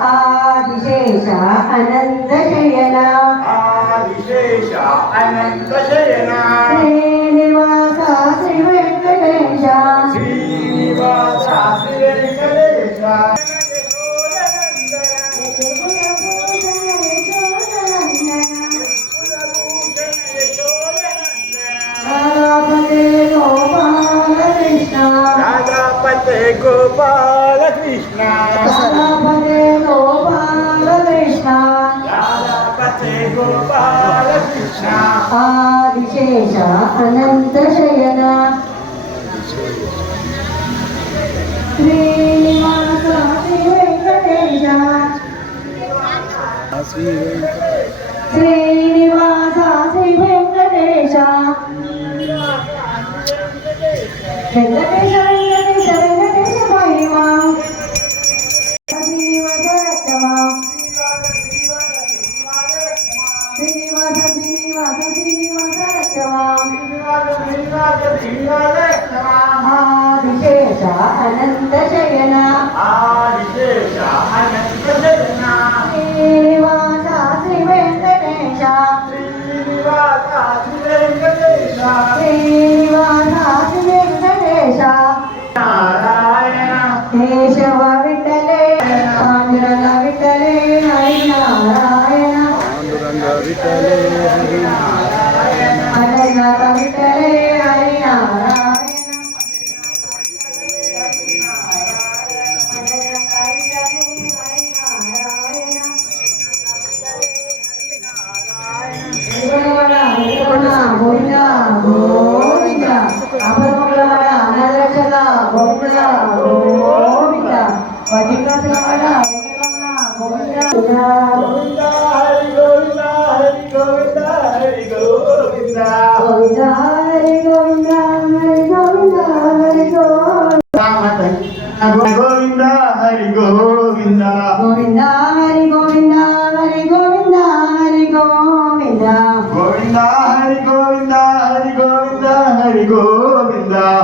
ఆదిశేష అనంత శయన ఆదిశేష అనంత శయన శ్రీనివాస శ్రీ వెంకటేశ శ్రీనివాస శ్రీ వెంకటేశ గోపాల కృష్ణ గోపాల కృష్ణ గోపాల కృష్ణ ఆదిశేష అనంత శయన శ్రీనివాస శ్రీ వెంకటేశ శ్రీనివాస శ్రీ వెంకటేశ వెంకటేశ ఆదిశేష అనంత శయన ఆదిశేష అనంత శయన శ్రీనివాస శ్రీ వెంకటేశ శ్రీనివాస శ్రీ వెంకటేశ శ్రీనివాస శ్రీ వెంకటేశ నారాయణ కేశవ విఠలే పాండురంగ విఠలే హరి నారాయణ పాండురంగ విఠలే హరి నారాయణ హరినాథ విఠలే హరి నారాయణ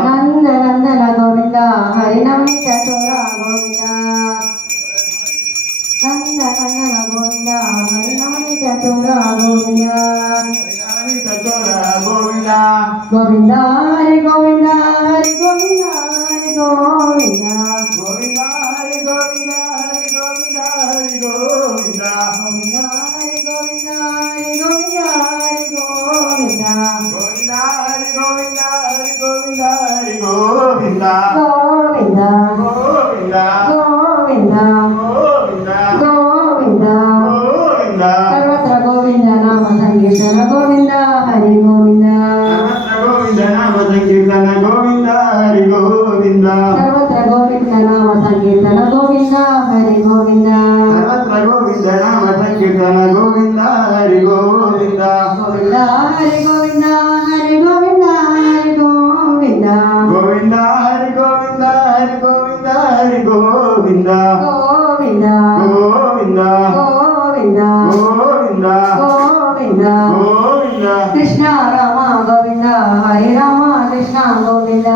నందనందన గోవింద హరినమిత చోర గోవింద నందనందన గోవింద హరినమిత చోర గోవింద గోవింద గోవింద హరి గోవింద హరి గోవింద హరి గోవింద గోవింద హరి గోవింద హరి గోవింద హరి గోవింద గోవింద హరి గోవింద హరి గోవింద హరి గోవింద గోవింద హరి గోవింద హరి గోవింద హరి గోవింద గోవింద గోవింద గోవింద గోవింద గోవింద గోవింద సర్వత్ర గోవింద నామ సంకీర్తన గోవింద హరి గోవింద సర్వత్ర గోవింద నామ సంకీర్తన గోవింద హరి గోవింద సర్వత్ర గోవింద నామ సంకీర్తన గోవింద హరి గోవింద సర్వత్ర గోవింద నామ సంకీర్తన గోవింద హరి గోవింద గోవింద హరి గోవింద హరి గోవింద హరి గోవింద గోవింద హరి గోవింద హరి గోవింద హరి గోవింద గోవింద గోవింద గోవింద గోవింద గోవింద గోవింద కృష్ణ రామ గోవింద హరి రామ కృష్ణ గోవింద